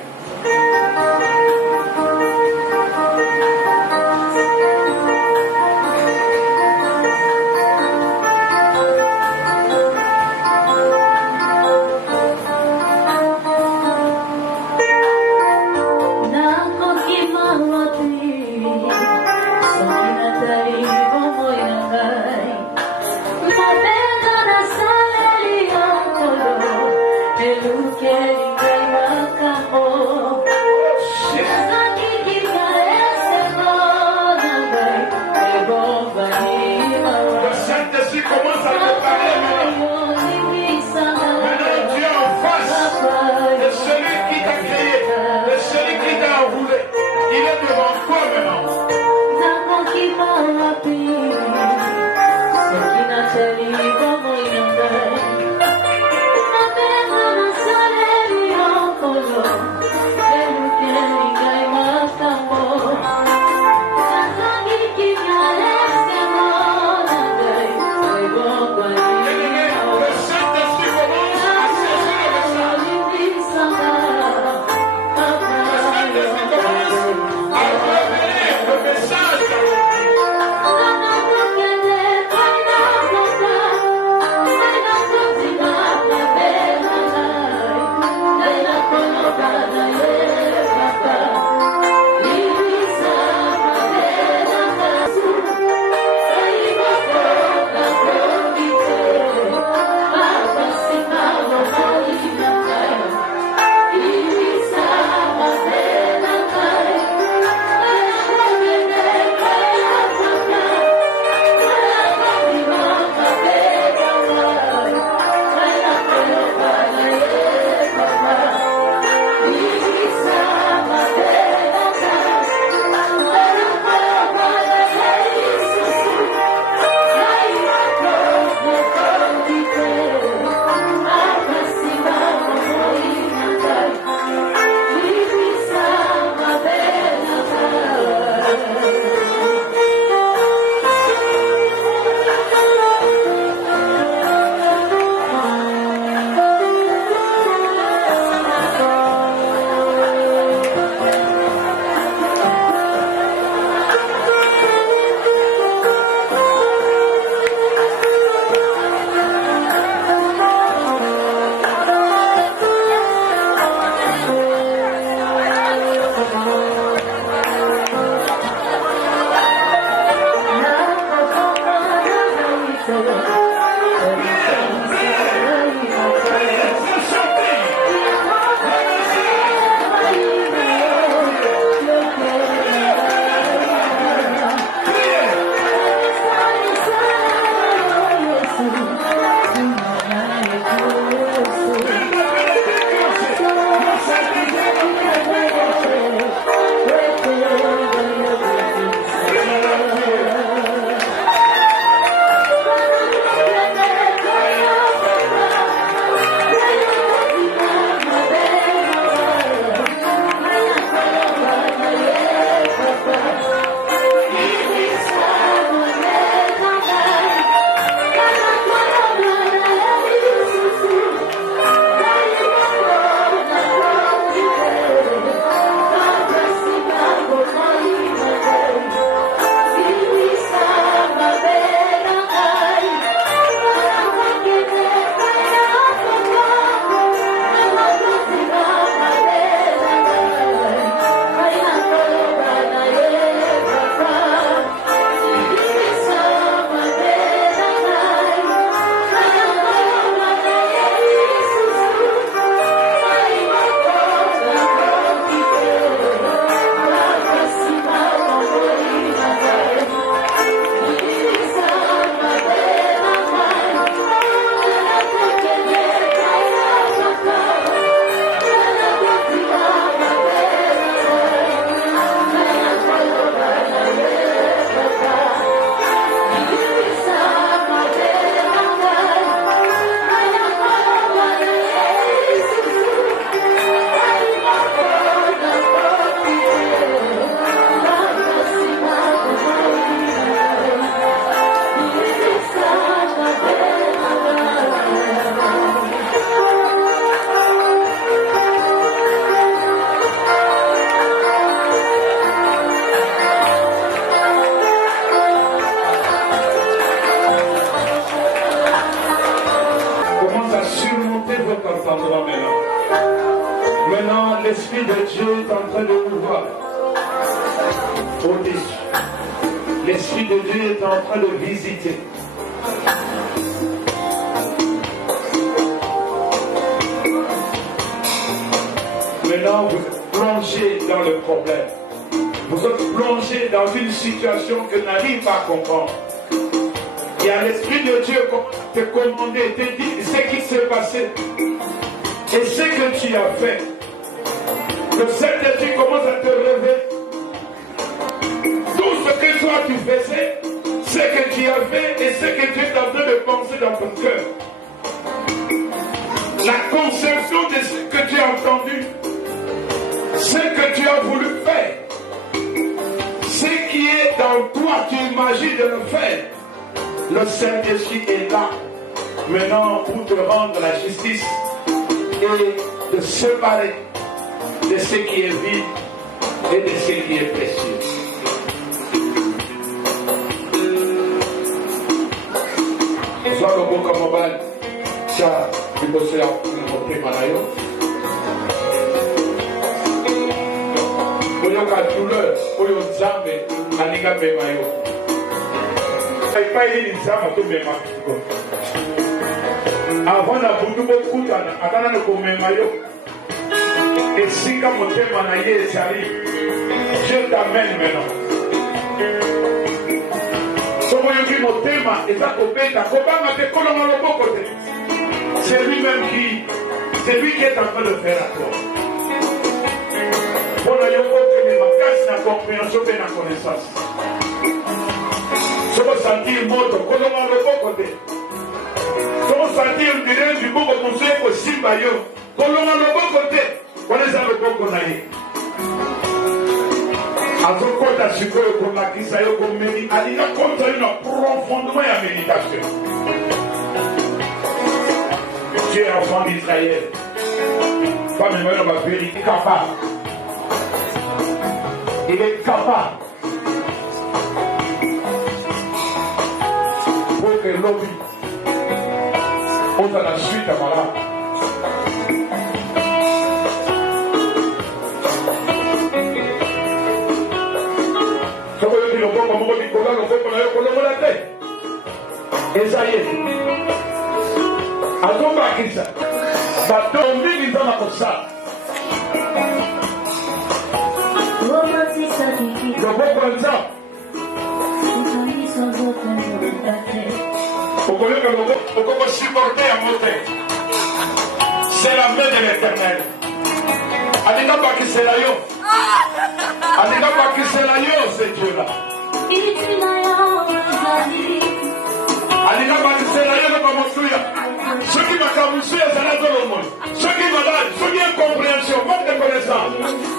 entendra maintenant. Maintenant, l'Esprit de Dieu est en train de nous voir au-dessus. L'Esprit de Dieu est en train de visiter. Maintenant, vous êtes plongé dans le problème. Vous êtes plongé dans une situation que n'arrive pas à comprendre. Il y a l'Esprit de Dieu qui te commandé, te dit ce qui s'est passé et ce que tu as fait. Le Saint-Esprit commence à te révéler. Tout ce que toi tu faisais, ce que tu as fait et ce que tu es en train de penser dans ton cœur. La conception de ce que tu as entendu, ce que tu as voulu faire, ce qui est dans toi, tu imagines de le faire. Le Saint-Esprit est là maintenant pour te rendre la justice et de séparer de ce qui est vide et de ce qui est précieux. Soit le beau comme mobile, ça, il faut se monter malayo. Pour y avoir douleur, pour y avoir jamais, à l'égard de mayo. Avant la boudou beaucoup d'années pour mes maillots. Et si quand mon thème en aïe s'arrive, je t'amène maintenant. Somo yoki mon thème est à Kobeta, Kobama te koloma le beau côté. C'est lui-même c'est lui qui est en train de faire la chose. Pour le yoko que les macaques n'a compréhension et la connaissance. Somo sentir moto, koloma le beau côté. Somo sentir le direct du beau conseil pour Simbayo, koloma le beau côté. Connaissez le beau qu'on a eu. Azokota sikoyo komakisa yo komeli alina kontra une profondément ya méditation. Tu es enfant d'Israël. Femme et mère va il est capable. Il est capable. Pour que l'homme ose la suite à malade. Et ça y est. Azobakisa. Batombi nizama kosa. C'est la main de l'Éternel. Alina Bakiselayo. Alina Bakiselayo, c'est Dieu là. Alina Bakiselayo, le Bamosuya. Ceux qui m'ont c'est la Solomon. Ceux qui m'ont ceux qui ont compréhension, manque de connaissance.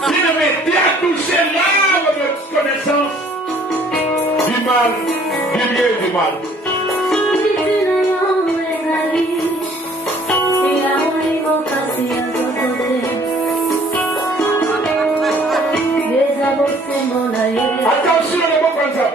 Il avait bien touché l'âme de connaissance du mal, du bien et du mal. Attention le mot comme ça.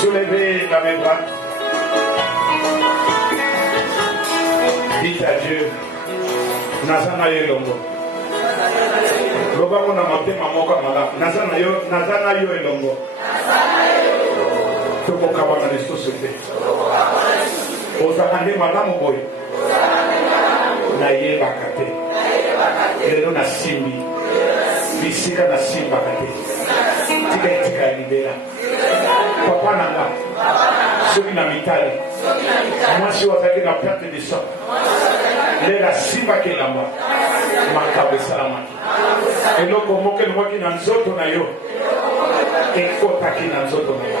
Soulevez la main droite. Dites à Dieu, Nazana Elongo. Loba mona mapema moko mala. Nazana yo elongo. Toko kabana lisusu te. Ozakande malamu boy. Na ye bakate. Lelo na simbi. Bisika na simba kate. Tika libera. Papa nanga. Soki na mitali. Mwasi wazaki na perte de sang. Lela simba kelamba. Makabe salamaki. Eloko moke mwaki na nzoto na yo. Ekotaki na nzoto na yo.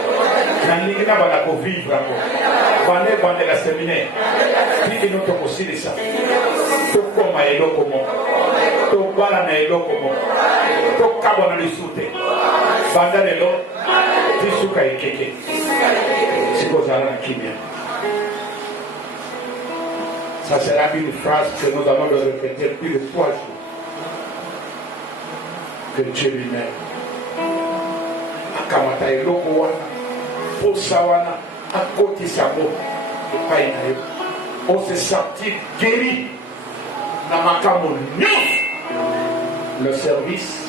Na ningi na bana ko vivre ako. Bande la séminaire. Tiki no toko silisa. Tokoma eloko mo. Tokala na eloko mo. Tokabo na lisute. Banda lelo. Tisuka ekeke. Sikozala na kimia. Ça sera une phrase que nous allons le répéter plus de 3 jours. Que Dieu lui-même. Akamata eloko wana. Posa wana. Akotisa mo. Epai na yo. On se sentit guéri. Na makambo nyonso. Le service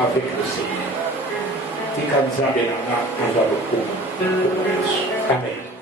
avec le Seigneur. Tika nzambe na nga azwa lokumu. Amen.